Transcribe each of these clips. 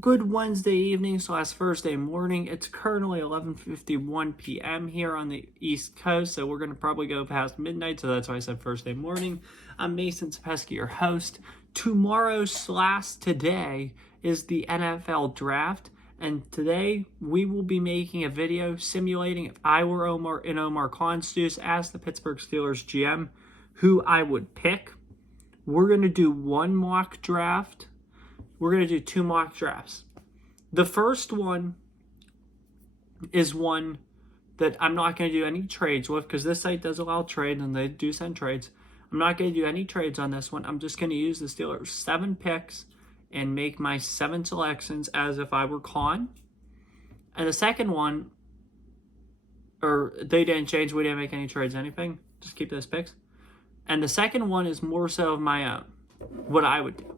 Good Wednesday evening / Thursday morning. It's currently 11:51 p.m. here on the East Coast, so we're going to probably go past midnight, so that's why I said Thursday morning. I'm Mason Sapesky, your host. Tomorrow / today is the NFL Draft, and today we will be making a video simulating if I were Omar Khan's as the Pittsburgh Steelers GM, who I would pick. We're going to do one mock draft. We're going to do two mock drafts. The first one is one that I'm not going to do any trades with because this site does allow trades and they do send trades. I'm not going to do any trades on this one. I'm just going to use the Steelers' 7 picks and make my 7 selections as if I were Khan. And the second one, or they didn't change. We didn't make any trades, anything. Just keep those picks. And the second one is more so of my own, what I would do.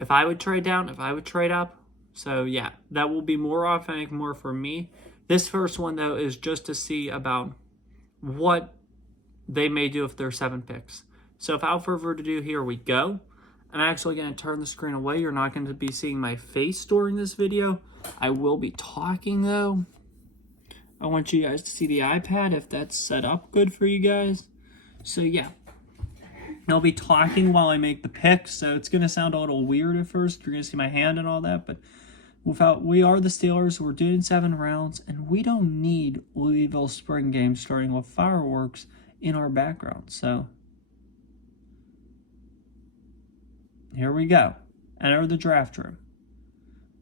If I would trade down, if I would trade up. So yeah, that will be more authentic, more for me. This first one, though, is just to see about what they may do if they're 7 picks. So without further ado, here we go. I'm actually going to turn the screen away. You're not going to be seeing my face during this video. I will be talking, though. I want you guys to see the iPad if that's set up good for you guys. So yeah. I'll be talking while I make the picks, so it's going to sound a little weird at first. You're going to see my hand and all that, but we are the Steelers. We're doing 7 rounds, and we don't need Louisville spring games starting with fireworks in our background. So here we go. Enter the draft room.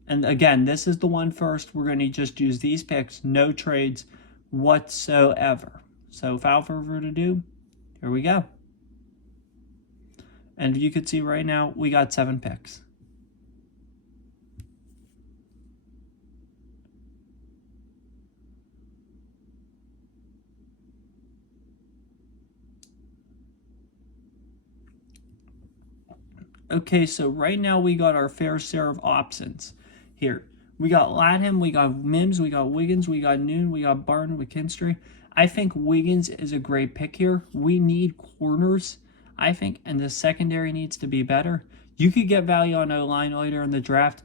And again, this is the one first. We're going to just use these picks, no trades whatsoever. So without further ado, here we go. And you can see right now, we got 7 picks. Okay, so right now we got our fair share of options here. We got Latham, we got Mims, we got Wiggins, we got Noon, we got Barton, McKinstry. I think Wiggins is a great pick here. We need corners, I think, and the secondary needs to be better. You could get value on O-line later in the draft.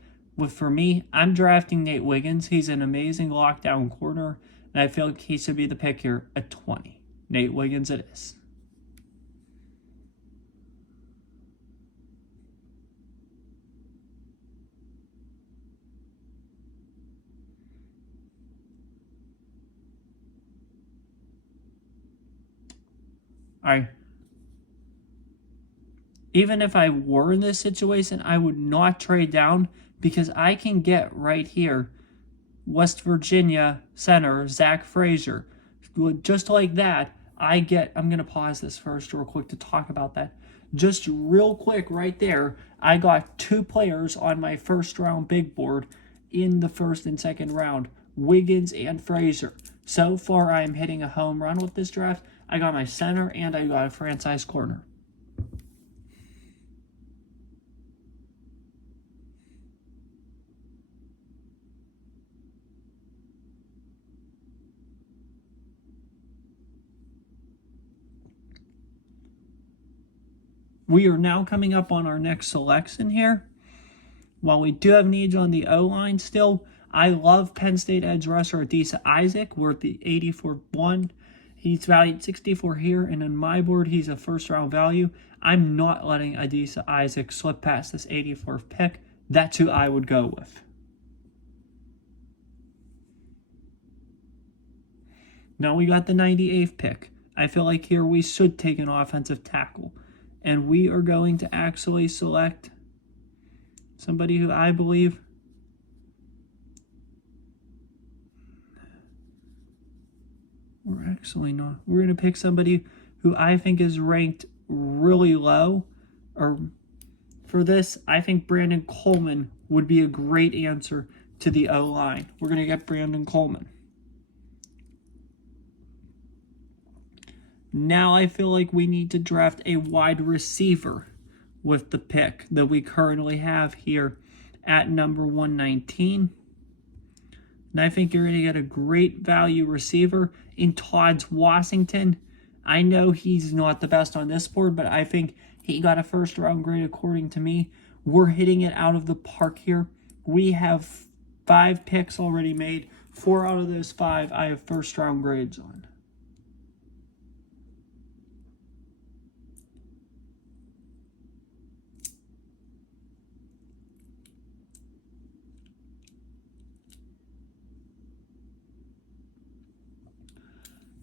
For me, I'm drafting Nate Wiggins. He's an amazing lockdown corner, and I feel like he should be the pick here at 20. Nate Wiggins it is. All right. Even if I were in this situation, I would not trade down because I can get right here West Virginia center Zach Frazier. Just like that, I'm going to pause this first real quick to talk about that. Just real quick right there, I got 2 players on my first round big board in the first and second round, Wiggins and Frazier. So far, I am hitting a home run with this draft. I got my center and I got a franchise corner. We are now coming up on our next selection here. While we do have needs on the O-line still, I love Penn State edge rusher Adisa Isaac. We're at the 84-1. He's valued 64 here, and on my board, he's a first-round value. I'm not letting Adisa Isaac slip past this 84th pick. That's who I would go with. Now we got the 98th pick. I feel like here we should take an offensive tackle. And we are going to actually select somebody who I believe we're actually not. We're going to pick somebody who I think is ranked really low. Or for this, I think Brandon Coleman would be a great answer to the O-line. We're going to get Brandon Coleman. Now I feel like we need to draft a wide receiver with the pick that we currently have here at number 119. And I think you're going to get a great value receiver in Todd Washington. I know he's not the best on this board, but I think he got a first-round grade according to me. We're hitting it out of the park here We have 5 picks already made. 4 out of those 5 I have first round grades on.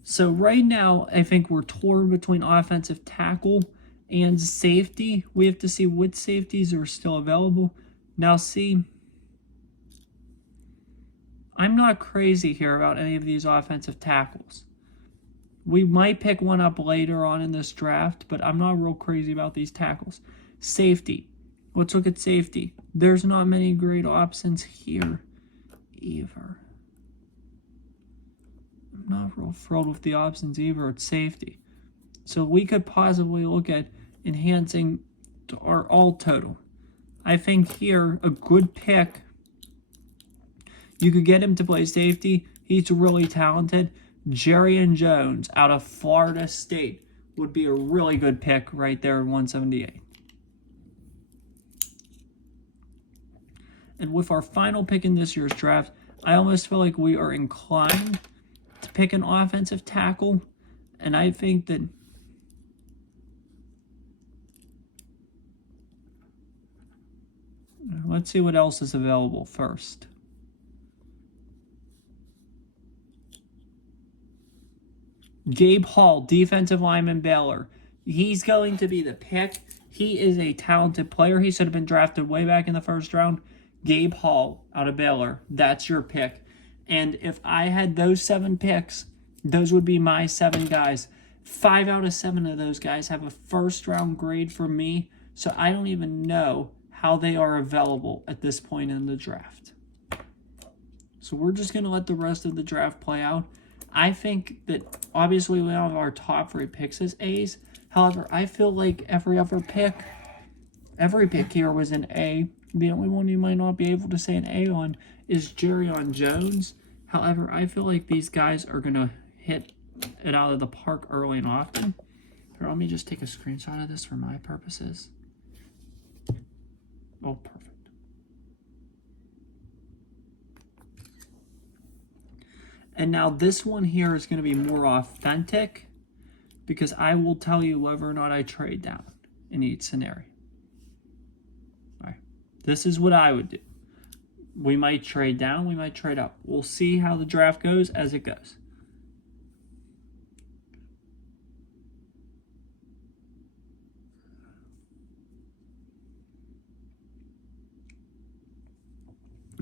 So right now, I think we're torn between offensive tackle and safety. We have to see which safeties are still available. Now see, I'm not crazy here about any of these offensive tackles. We might pick one up later on in this draft, but I'm not real crazy about these tackles. Safety. Let's look at safety. There's not many great options here either. I'm not real thrilled with the options either at safety. So we could possibly look at enhancing our all total. I think here, a good pick, you could get him to play safety. He's really talented. Jerry Jones out of Florida State would be a really good pick right there at 178. And with our final pick in this year's draft, I almost feel like we are inclined to pick an offensive tackle. And I think that let's see what else is available first. Gabe Hall, defensive lineman, Baylor. He's going to be the pick. He is a talented player. He should have been drafted way back in the first round. Gabe Hall out of Baylor. That's your pick. And if I had those 7 picks, those would be my 7 guys. 5 out of 7 of those guys have a first round grade for me. So I don't even know how they are available at this point in the draft. So we're just going to let the rest of the draft play out. I think that obviously we have our top 3 picks as A's. However, I feel like every pick here was an A. The only one you might not be able to say an A on is Jerry Jones. However, I feel like these guys are going to hit it out of the park early and often. Here, let me just take a screenshot of this for my purposes. Oh, perfect. And now this one here is going to be more authentic because I will tell you whether or not I trade down in each scenario. All right. This is what I would do. We might trade down, we might trade up. We'll see how the draft goes as it goes.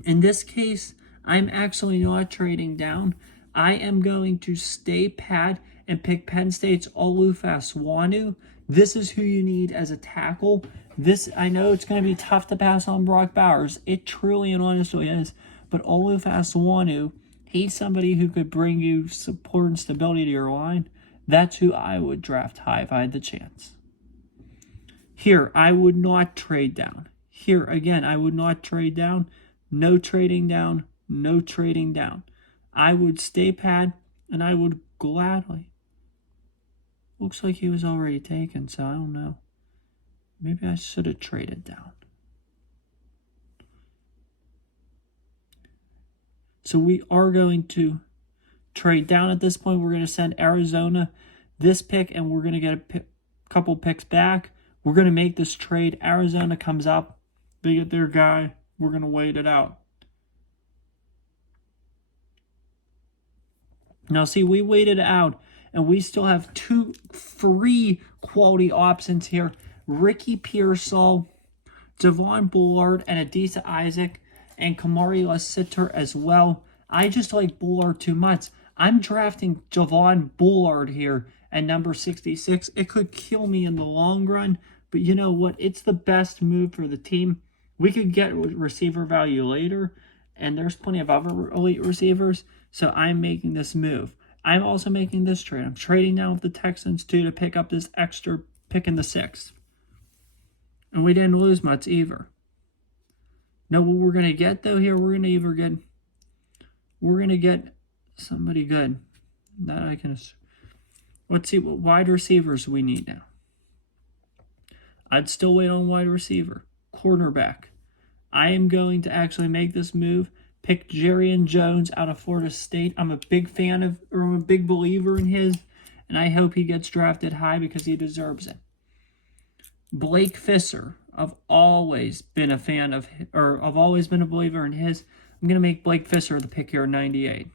In this case, I'm actually not trading down. I am going to stay pat and pick Penn State's Oluwafemi. This is who you need as a tackle. This, I know it's going to be tough to pass on Brock Bowers. It truly and honestly is. But Oluwafemi, he's somebody who could bring you support and stability to your line. That's who I would draft high if I had the chance. Here, I would not trade down. Here, again, I would not trade down. No trading down. No trading down. I would stay pat, and I would gladly. Looks like he was already taken, so I don't know. Maybe I should have traded down. So we are going to trade down at this point. We're going to send Arizona this pick, and we're going to get a couple picks back. We're going to make this trade. Arizona comes up. They get their guy. We're going to wait it out. Now, see, we waited out, and we still have 3 quality options here. Ricky Pearsall, Javon Bullard, and Adisa Isaac, and Kamari Lassiter as well. I just like Bullard too much. I'm drafting Javon Bullard here at number 66. It could kill me in the long run, but you know what? It's the best move for the team. We could get receiver value later, and there's plenty of other elite receivers, so I'm making this move. I'm also making this trade. I'm trading down with the Texans, too, to pick up this extra pick in the 6th. And we didn't lose much either. Now, what we're going to get, though, here, we're going to get somebody good. That I can. Let's see what wide receivers we need now. I'd still wait on wide receiver. Cornerback. I am going to actually make this move. Pick Jerry Jones out of Florida State. I'm a big fan of, or I'm a big believer in his, and I hope he gets drafted high because he deserves it. Blake Fisher, I've always been a fan of, or I've always been a believer in his. I'm going to make Blake Fisher the pick here at 98.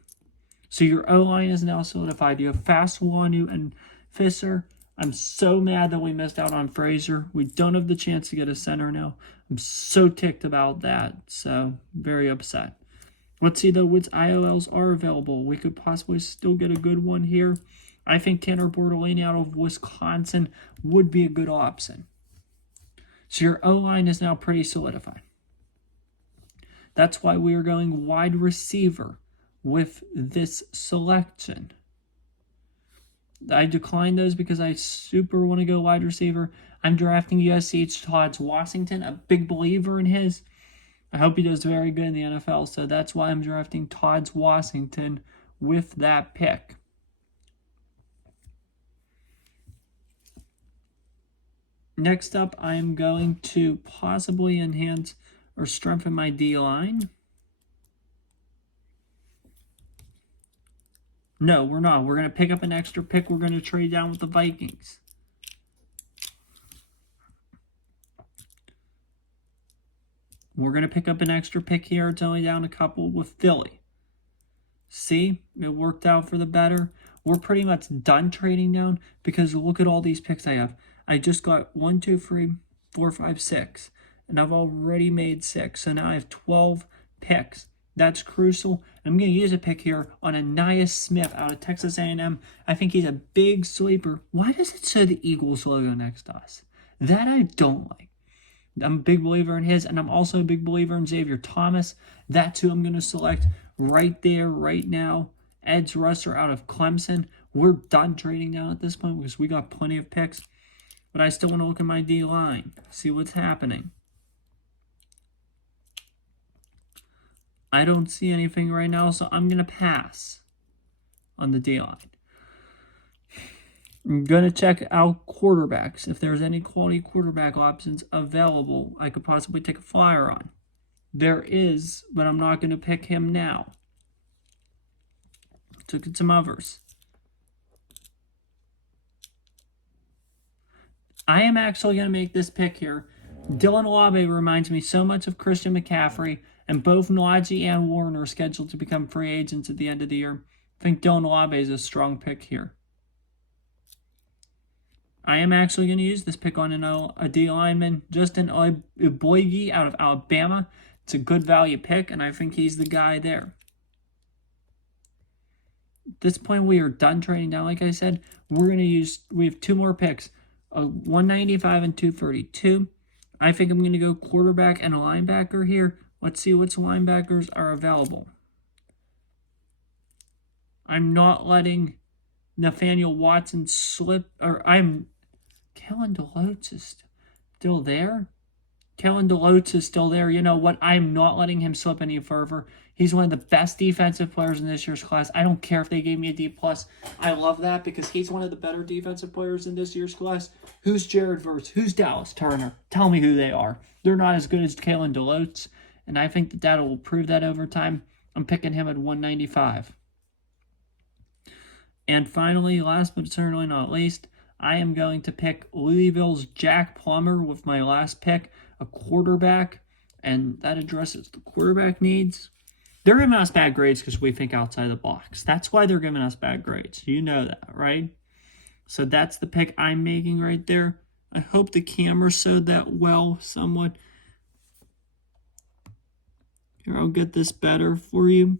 So your O-line is now solidified. You have Faswanu and Fisher. I'm so mad that we missed out on Frazier. We don't have the chance to get a center now. I'm so ticked about that. So, very upset. Let's see, though, which IOLs are available. We could possibly still get a good one here. I think Tanner Bortolini out of Wisconsin would be a good option. So your O-line is now pretty solidified. That's why we are going wide receiver with this selection. I declined those because I super want to go wide receiver. I'm drafting USC's Todd Washington, a big believer in his. I hope he does very good in the NFL, so that's why I'm drafting Todd Washington with that pick. Next up, I am going to possibly enhance or strengthen my D-line. No, we're not. We're going to pick up an extra pick. We're going to trade down with the Vikings. We're going to pick up an extra pick here. It's only down a couple with Philly. See? It worked out for the better. We're pretty much done trading down because look at all these picks I have. I just got 1, 2, 3, 4, 5, 6. And I've already made 6. So now I have 12 picks. That's crucial. I'm going to use a pick here on Anais Smith out of Texas A&M. I think he's a big sleeper. Why does it say the Eagles logo next to us? That I don't like. I'm a big believer in his, and I'm also a big believer in Xavier Thomas. That's who I'm going to select right there, right now. Edge rusher out of Clemson. We're done trading down at this point because we got plenty of picks. But I still want to look at my D-line, see what's happening. I don't see anything right now, so I'm going to pass on the D-line. I'm going to check out quarterbacks. If there's any quality quarterback options available, I could possibly take a flyer on. There is, but I'm not going to pick him now. Let's look at some others. I am actually going to make this pick here. Dylan Olave reminds me so much of Christian McCaffrey, and both Najee and Warren are scheduled to become free agents at the end of the year. I think Dylan Olave is a strong pick here. I am actually going to use this pick on a D lineman, Justin Iboigi out of Alabama. It's a good value pick, and I think he's the guy there. At this point, we are done trading down. Like I said, we have 2 more picks, 195 and 232. I think I'm going to go quarterback and a linebacker here. Let's see which linebackers are available. I'm not letting Nathaniel Watson slip, Kellen DeLoach is still there? Kellen DeLoach is still there. You know what? I'm not letting him slip any further. He's one of the best defensive players in this year's class. I don't care if they gave me a D+. I love that because he's one of the better defensive players in this year's class. Who's Jared Verse? Who's Dallas Turner? Tell me who they are. They're not as good as Kalen DeLoach, and I think that will prove that over time. I'm picking him at 195. And finally, last but certainly not least, I am going to pick Louisville's Jack Plummer with my last pick, a quarterback, and that addresses the quarterback needs. They're giving us bad grades because we think outside the box. That's why they're giving us bad grades. You know that, right? So that's the pick I'm making right there. I hope the camera showed that well somewhat. Here, I'll get this better for you.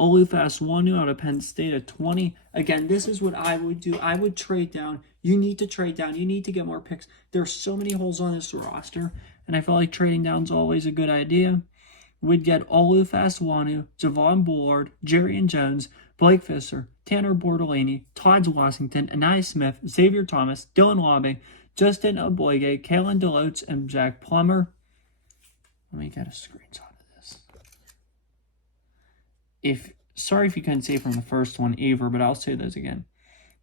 Olufaswanu out of Penn State at 20. Again, this is what I would do. I would trade down. You need to trade down. You need to get more picks. There's so many holes on this roster, and I feel like trading down is always a good idea. We'd get Olufaswanu, Javon Bullard, Jerry Jones, Blake Fisher, Tanner Bortolini, Todd Washington, Anais Smith, Xavier Thomas, Dylan Lobby, Justin Iboigi, Kalen DeLoach, and Jack Plummer. Let me get a screenshot of this. Sorry if you couldn't see from the first one either, but I'll say those again.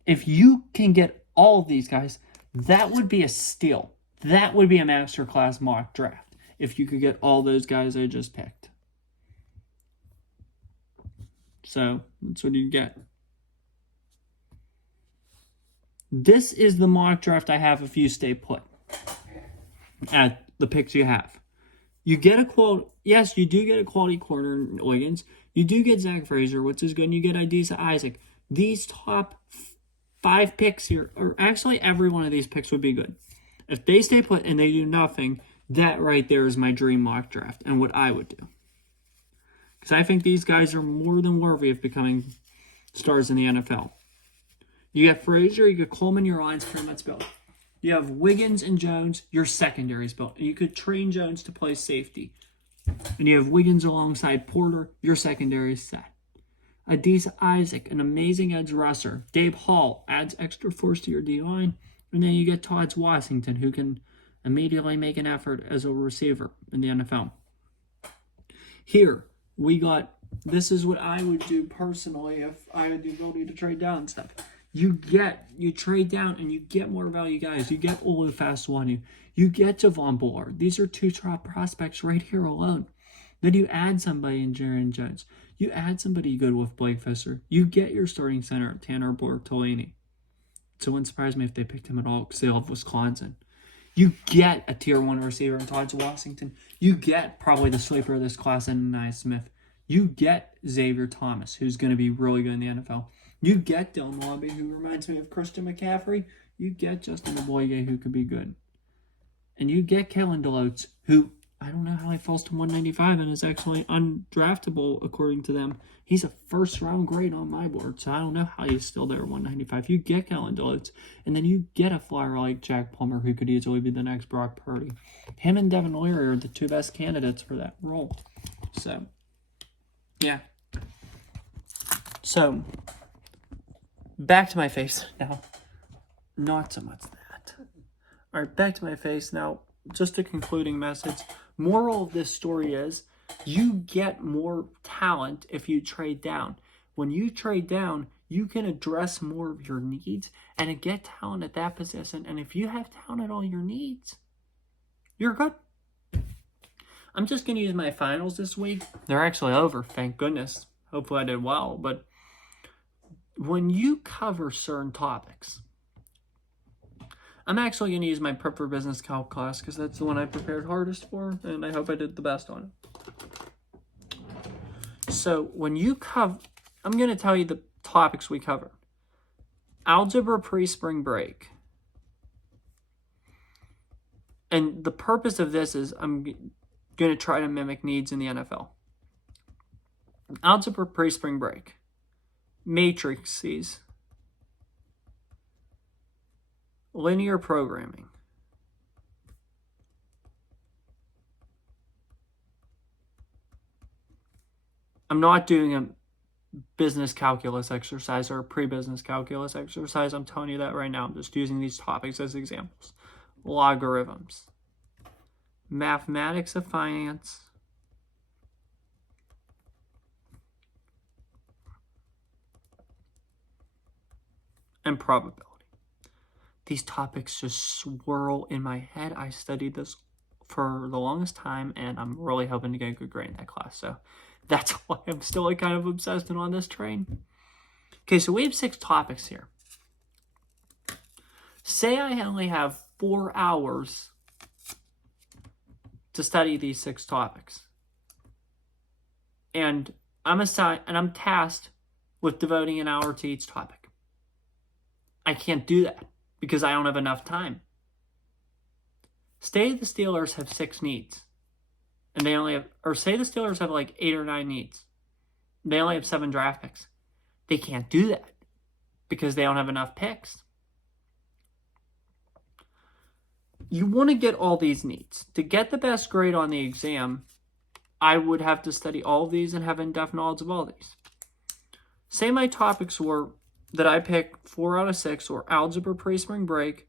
If you can get all of these guys, that would be a steal. That would be a masterclass mock draft. if you could get all those guys I just picked. So that's what you get. This is the mock draft I have if you stay put at the picks you have. You get a quality, yes, you do get a quality corner in Wiggins. You do get Zach Frazier, which is good, and you get Adisa Isaac. These top 5 picks here, or actually every one of these picks would be good. If they stay put and they do nothing, that right there is my dream mock draft and what I would do. Because I think these guys are more than worthy of becoming stars in the NFL. You get Frazier, you get Coleman, your line's pretty much built. You have Wiggins and Jones, your secondary's built. And you could train Jones to play safety. And you have Wiggins alongside Porter, your secondary's set. Adisa Isaac, an amazing edge rusher. Dave Hall adds extra force to your D-line. And then you get Todd Washington, who can immediately make an effort as a receiver in the NFL. Here, we got, this is what I would do personally if I had the ability to trade down and stuff. You trade down and you get more value guys. You get Olufaswanu. You get Javon Bullard. These are 2 top prospects right here alone. Then you add somebody in Jaron Jones. You add somebody good with Blake Fisher. You get your starting center, Tanner Bortolini. So it wouldn't surprise me if they picked him at all because they love Wisconsin. You get a tier 1 receiver in Todd Washington. You get probably the sleeper of this class in Ananias Smith. You get Xavier Thomas, who's going to be really good in the NFL. You get Dylan Lobby, who reminds me of Christian McCaffrey. You get Justin Aboye, who could be good. And you get Kalen DeLoach, who, I don't know how he falls to 195 and is actually undraftable according to them. He's a first-round grade on my board, so I don't know how he's still there at 195. You get Kalen DeLoach, and then you get a flyer like Jack Plummer, who could easily be the next Brock Purdy. Him and Devin Leary are the 2 best candidates for that role. So, yeah. So, back to my face now. Not so much that. All right, back to my face now. Just a concluding message. Moral of this story is you get more talent if you trade down. When you trade down, you can address more of your needs and get talent at that position. And if you have talent at all your needs, you're good. I'm just going to use my finals this week. They're actually over, thank goodness. Hopefully I did well, but when you cover certain topics, I'm actually going to use my Prep for Business Calc class because that's the one I prepared hardest for, and I hope I did the best on it. So when you cover, I'm going to tell you the topics we covered. Algebra pre-spring break. And the purpose of this is I'm going to try to mimic needs in the NFL. Algebra pre-spring break. Matrices, linear programming, I'm not doing a business calculus exercise or a pre-business calculus exercise. I'm telling you that right now. I'm just using these topics as examples. Logarithms, mathematics of finance, and probability. These topics just swirl in my head. I studied this for the longest time, and I'm really hoping to get a good grade in that class. So that's why I'm still kind of obsessed and on this train. Okay, so we have 6 topics here. Say I only have 4 hours to study these 6 topics. And I'm tasked with devoting an hour to each topic. I can't do that because I don't have enough time. Say the Steelers have 6 needs. And they only have, or say the Steelers have like 8 or 9 needs. They only have 7 draft picks. They can't do that because they don't have enough picks. You want to get all these needs. To get the best grade on the exam, I would have to study all of these and have in-depth knowledge of all these. Say my topics were that I picked 4 out of 6 were algebra pre-spring break,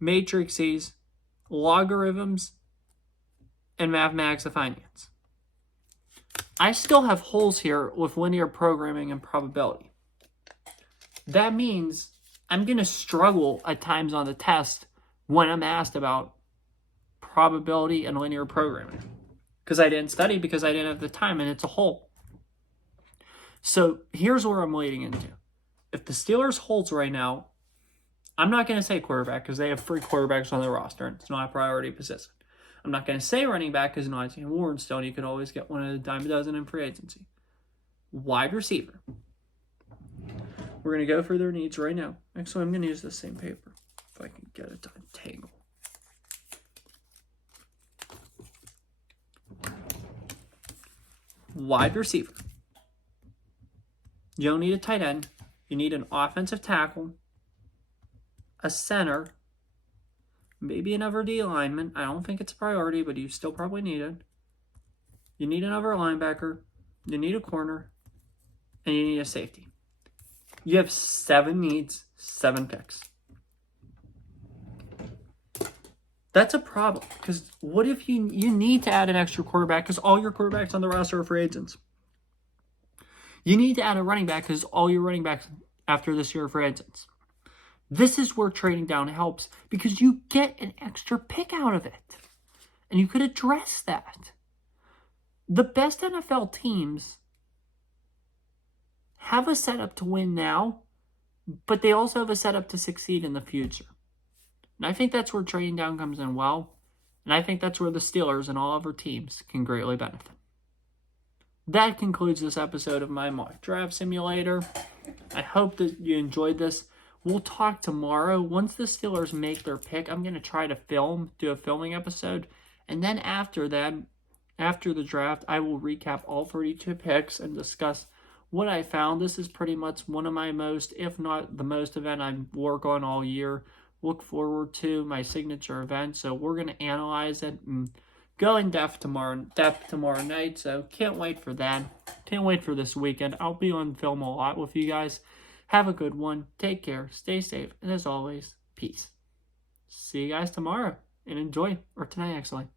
matrices, logarithms, and mathematics of finance. I still have holes here with linear programming and probability. That means I'm going to struggle at times on the test when I'm asked about probability and linear programming. Because I didn't study, because I didn't have the time, and it's a hole. So here's where I'm leading into. If the Steelers holds right now, I'm not going to say quarterback because they have 3 quarterbacks on their roster, and it's not a priority position. I'm not going to say running back because Najee and Warren still, and you could always get one of a dime a dozen in free agency. Wide receiver. We're going to go for their needs right now. Actually, I'm going to use the same paper if I can get it to untangle. Wide receiver. You don't need a tight end. You need an offensive tackle, a center, maybe another D lineman. I don't think it's a priority, but you still probably need it. You need another linebacker. You need a corner. And you need a safety. You have 7 needs, 7 picks. That's a problem. Because what if you need to add an extra quarterback because all your quarterbacks on the roster are free agents? You need to add a running back because all your running backs after this year are free agents. This is where trading down helps because you get an extra pick out of it. And you could address that. The best NFL teams have a setup to win now, but they also have a setup to succeed in the future. And I think that's where trading down comes in well. And I think that's where the Steelers and all other teams can greatly benefit. That concludes this episode of my mock draft simulator. I hope that you enjoyed this. We'll talk tomorrow. Once the Steelers make their pick, I'm going to try to do a filming episode. And then after that, after the draft, I will recap all 32 picks and discuss what I found. This is pretty much one of my most, if not the most event I work on all year. Look forward to my signature event. So we're going to analyze it and go in depth tomorrow night. So can't wait for that. Can't wait for this weekend. I'll be on film a lot with you guys. Have a good one. Take care. Stay safe. And as always, peace. See you guys tomorrow. And enjoy. Or tonight, actually.